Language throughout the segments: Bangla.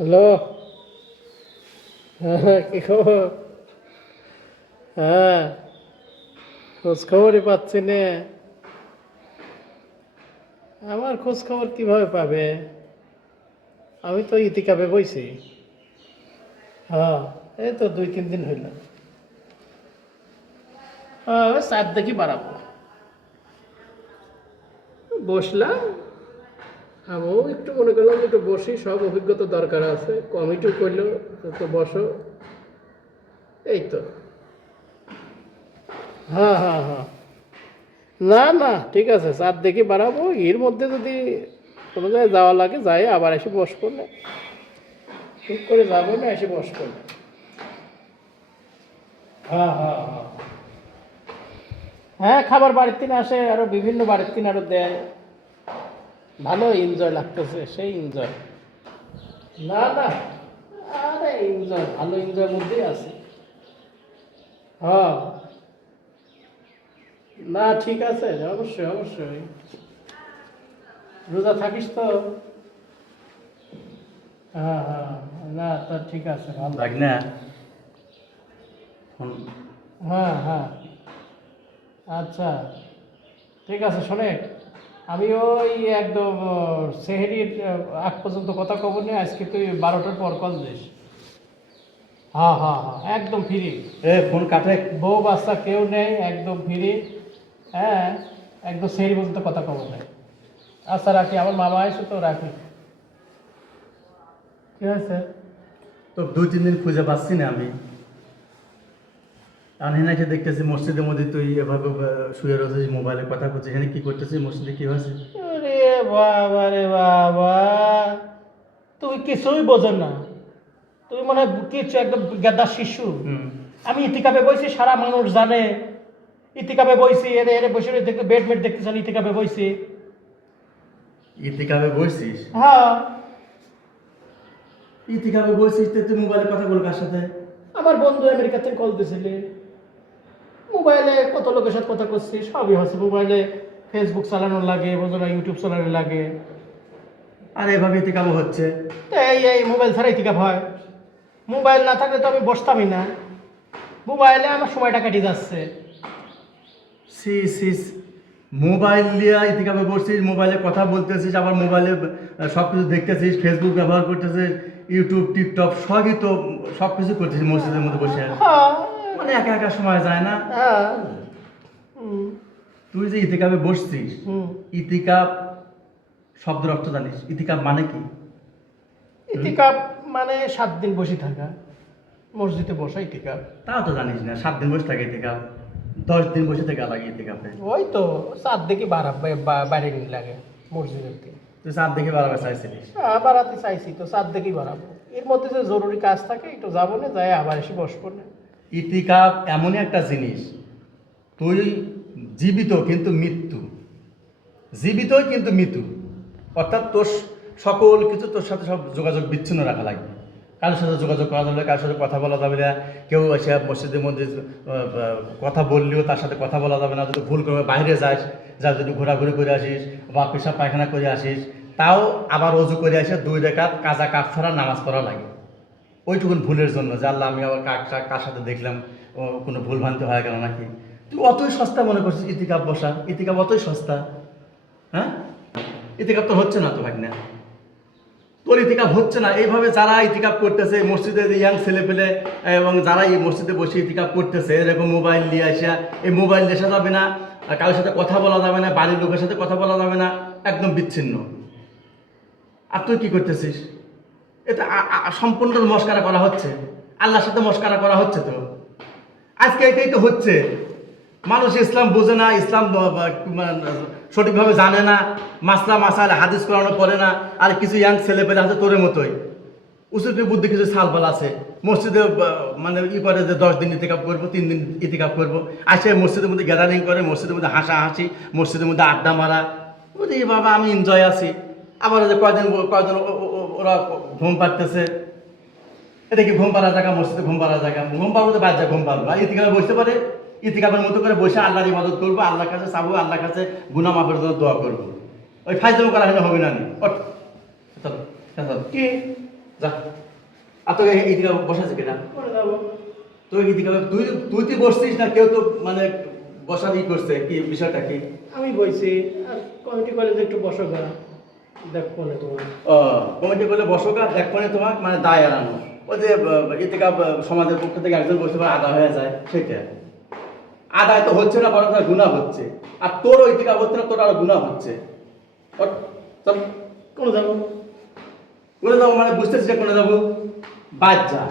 হ্যালো। হ্যাঁ, কি খবর? হ্যাঁ, খোঁজ খবরই পাচ্ছি না। আমার খোঁজ খবর কিভাবে পাবে? আমি তো ইতিকাবে বইছি। হ্যাঁ, এই তো 2-3 দিন হইল। হ্যাঁ, ওই চার দেখি বাড়াবো। বসলাম, আমিও একটু মনে করলাম একটু বসি, সব অভিজ্ঞতা দরকার আছে, কমিটিও করলো তো বসো, এই তো। হ্যাঁ হ্যাঁ হ্যাঁ, না না ঠিক আছে, চার দেখি বাড়াবো। এর মধ্যে যদি কোনো জায়গায় যাওয়া লাগে যাই, আবার এসে বসবো না, ঠিক করে যাবো না, এসে বসবো না। হ্যাঁ হ্যাঁ হ্যাঁ হ্যাঁ, খাবার বাড়ির থেকে আসে, আরো বিভিন্ন বাড়ির থেকে আরো দেয়। ভালো এনজয় লাগতেছে, সেই এনজয়। না না, আরে এনজয়, ভালো এনজয়ের মধ্যেই আছে। হ্যাঁ, না ঠিক আছে, অবশ্যই অবশ্যই। রোজা থাকিস তো? হ্যাঁ হ্যাঁ, না তা ঠিক আছে, ভালো। লাগ না ফোন। হ্যাঁ হ্যাঁ, আচ্ছা ঠিক আছে। শোনে, আমি ওই একদম সেহেরির আগ পর্যন্ত কথা কব নি, আজকে তুই 12টার পর কল দিস। হ্যাঁ হ্যাঁ হ্যাঁ, একদম ফ্রি। এ ফোন কাটে। বউ বাচ্চা কেউ নেই, একদম ফ্রি। হ্যাঁ, একদম সেহেরি পর্যন্ত কথা কব নেই। আচ্ছা রাখি, আমার মামা এসে তো রাখি। কি হয়েছে? তো 2-3 দিন খুঁজে পাচ্ছি না আমি। আমি নাকি দেখতেছি মসজিদের মধ্যে তুই এভাবে শুয়ে রয়েছিস, মোবাইলে কথা করছিস। এখানে কি করতেছিস? মসজিদে কি হয়েছে? আরে বাবা রে বাবা, তুমি কিছুই বোঝো না। তুমি মনে হয় কিছু একদম গাদা শিশু। হুম। আমি ইতিকাপে বইছি, সারা মানুষ জানে ইতিকাপে বইছি। এরে এরে বসে দেখতে বেড মেড দেখতেছেন, ইতিকাপে বইছি। ইতিকাবে বসছিস? হ্যাঁ, ইতিকাবে বসছিস তো তুই মোবাইলে কথা বল কার সাথে? আমার বন্ধু আমেরিকা থেকে কল দিয়েছিলে। মোবাইলে কত লোকের সাথে কথা করছি, সবই হচ্ছে মোবাইলে। ফেসবুক চালানো লাগে, বোঝো না, ইউটিউব চালানো লাগে। আর এভাবে ইতিকাবে হচ্ছে? তো এই মোবাইল ছাড়া ইতিকাপ হয়? মোবাইল না থাকলে তো আমি বসতামই না। মোবাইলে আমার সময়টা কেটে যাচ্ছে। সিস, মোবাইল নিয়ে ইতিকাবে বসছিস, মোবাইলে কথা বলতেছিস, আবার মোবাইলে সব কিছু দেখতেছিস, ফেসবুক ব্যবহার করতেছিস, ইউটিউব টিকটক সবই তো, সব কিছু করতেছিস মসজিদের মধ্যে বসে। হ্যাঁ মানে একা একা সময় যায় না? হ্যাঁ। হুম তুই যে ইতিকাবে বসছিস, হুম। ইতিকাব শব্দের অর্থ জানিস? ইতিকাব মানে কি? ইতিকাপ মানে 7 দিন বসে থাকা, মসজিদে বসা ইতিকাপ। তাও তো জানিস না। 7 দিন বসে থাকে ইতিকাব, 10 দিন বসে থেকে লাগে ইতিকাবে। ওই তো চার দেখি বাইরে নিয়ে লাগে মসজিদের থেকে। তুই চাঁদ দেখে বাড়াবার চাইছিলিস? বাড়াতে চাইছি তো, চার দেখি বাড়াবো। এর মধ্যে যে জরুরি কাজ থাকে একটু যাবো না, যাই আবার এসে বসবো না। ইতিকাব এমনই একটা জিনিস, তুই জীবিত কিন্তু মৃত্যু, জীবিতই কিন্তু মৃত্যু। অর্থাৎ তোর সকল কিছু তোর সাথে সব যোগাযোগ বিচ্ছিন্ন রাখা লাগবে। কারোর সাথে যোগাযোগ করা যাবে না, কারোর সাথে কথা বলা যাবে না। কেউ এসে মসজিদের মধ্যে কথা বললেও তার সাথে কথা বলা যাবে না। যদি ভুল করে বাইরে যাস, যদি ঘোরাঘুরি করে আসিস বা পেশাব পায়খানা করে আসিস, তাও আবার অজু করে আসে 2 রাকাত কাজা কাফারা নামাজ পড়া লাগে। ওইটুকুন ভুলের জন্য, যে আল্লাহ আমি আবার কার সাথে দেখলাম, কোনো ভুল ভ্রান্তি হয়ে গেল নাকি। তুই অতই সস্তা মনে করছিস ইতিকাব বসা? ইতিকাব অতই সস্তা? হ্যাঁ, ইতিকাব তো হচ্ছে না তো ভাই না, তোর ইতিকাব হচ্ছে না। এইভাবে যারা ইতিকাব করতেছে মসজিদে, ইয়াং ছেলে পেলে এবং যারা এই মসজিদে বসে ইতিকাব করতেছে, এরকম মোবাইল নিয়ে আসা, এই মোবাইল নেশা যাবে না, কারোর সাথে কথা বলা যাবে না, বাড়ির লোকের সাথে কথা বলা যাবে না, একদম বিচ্ছিন্ন। আর তুই কি করতেছিস? এটা সম্পূর্ণ মস্কারা করা হচ্ছে, আল্লাহর সাথে মস্কারা করা হচ্ছে। তো আজকে এটাই তো হচ্ছে। মানুষ ইসলাম বোঝে না, ইসলাম সঠিকভাবে জানে না, মাসলা মাসাল হাদিস করানো পড়ে না। আর কিছু ইয়াং ছেলে পেলে আছে তোর মতোই, উচিত বুদ্ধি কিছু সালফাল আছে, মসজিদে মানে করে যে 10 দিন ইতিকাপ করবো, 3 দিন ইতিকাপ করবো, আসে মসজিদের মধ্যে গ্যাদারিং করে, মসজিদের মধ্যে হাসাহাসি, মসজিদের মধ্যে আড্ডা মারা। বুঝলি বাবা আমি এনজয় আছি। আবার যে কয়দিন ওরা ঘুম পাড়তেছে, এটা কি ঘুম পাড়ার জায়গা? মসজিদে ঘুম পাড়ার জায়গা? ঘুম পাড়বো তো বাচ্চা ঘুম পাড়বো। ইতিকাপে বসতে পারে, ইতিকাপের মতো করে বসে আল্লাহর ইবাদত করবো, আল্লাহর কাছে চাবো, আল্লাহর কাছে গুনাহ মাফের জন্য দোয়া করবো। ওই ফাইজলামো করা হলে হবে না। চলো চলো। কি যা। আর তোকে এইদিকে বসাছে কেনা? করে যাবো। তোকে এইদিকে তুই তুই তুই বসছিস না কেউ তো মানে বসাবি করছে, কি বিষয়টা কি? আমি বইছি আর কমিটি কলেজে একটু বসো গা, দেখবো না তোমার। ও কমিটি বলে বসকা দেখবো না তোমার মানে দায় এড়ানো। ওই যে এদিকে সমাজের পক্ষ থেকে একজন বসতে পারে আদা হয়ে যায়, সেটা আদায় তো হচ্ছে না, বরং তার গুণা হচ্ছে। আর তোর ওই দিকে হচ্ছে না, তোর আরো গুণা হচ্ছে। চল করে যাবো। কোনে যাবো মানে বুঝতেছি যে কোনে যাবো? বাদ যা,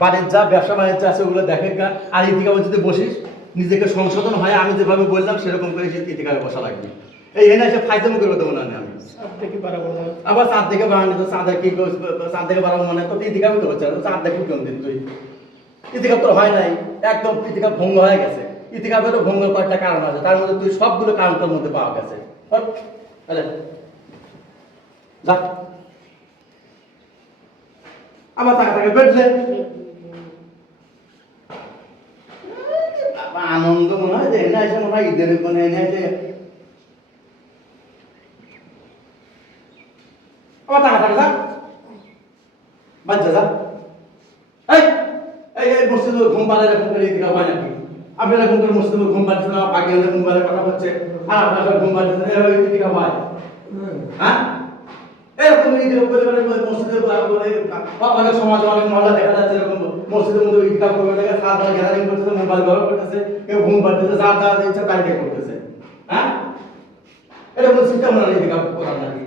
বাড়ির যা ব্যবসা বাণিজ্য আছে ওগুলো দেখে গা। আর ইতিকা যদি বসিস নিজেকে সংশোধন হয়, আমি যেভাবে বললাম সেরকম করে ইতিকারে বসা লাগবে। এই এনে এসে ফাইজলামি করে দেবো না আমি। সাত থেকে বাড়াবো না। আবার চাঁদ দেখে বাড়ানি তো চাঁদে কি চাঁদ দেখে বাড়াবো মানে তো ইতিকাবই তো হচ্ছে না, চাঁদ দেখবি কোন দিন তুই? ইতিকাপ তোর হয় নাই, একদম ইতিকাপ ভঙ্গ হয়ে গেছে। ইতিকাপেরও ভঙ্গ কয়েকটা কারণ আছে, তার মধ্যে তুই সবগুলো কারণ তোর মধ্যে পাওয়া গেছে। যা আবার টাকা টাকা বেটলে আনন্দ মনে হয় যে এনে এসে মনে হয় ঈদের মানে এনে এসে আবার টাকা টাকা যা বাচ্চা যা। এই এই এই মসজিদে ঘুম পাড়ে এরকম করে দিকে হয় নাকি? আপনারা এরকম করে মসজিদে ঘুম পাড়ছে না, পাখি হলে মোবাইলে কথা হচ্ছে, আর আপনারা ঘুম পাড়ছে না, এরকম দিকে হয়? হ্যাঁ এরকম মসজিদে অনেক সমাজ অনেক মহল্লা দেখা যাচ্ছে এরকম মসজিদের মধ্যে ইতিকাফ করবে, দেখে সাত গ্যাদারিং করতেছে, মোবাইল ব্যবহার করতেছে, কেউ ঘুম পাড়তেছে, যার ইচ্ছা তাই করতেছে। হ্যাঁ এরকম সিস্টেম না ইতিকাফ করার নাকি?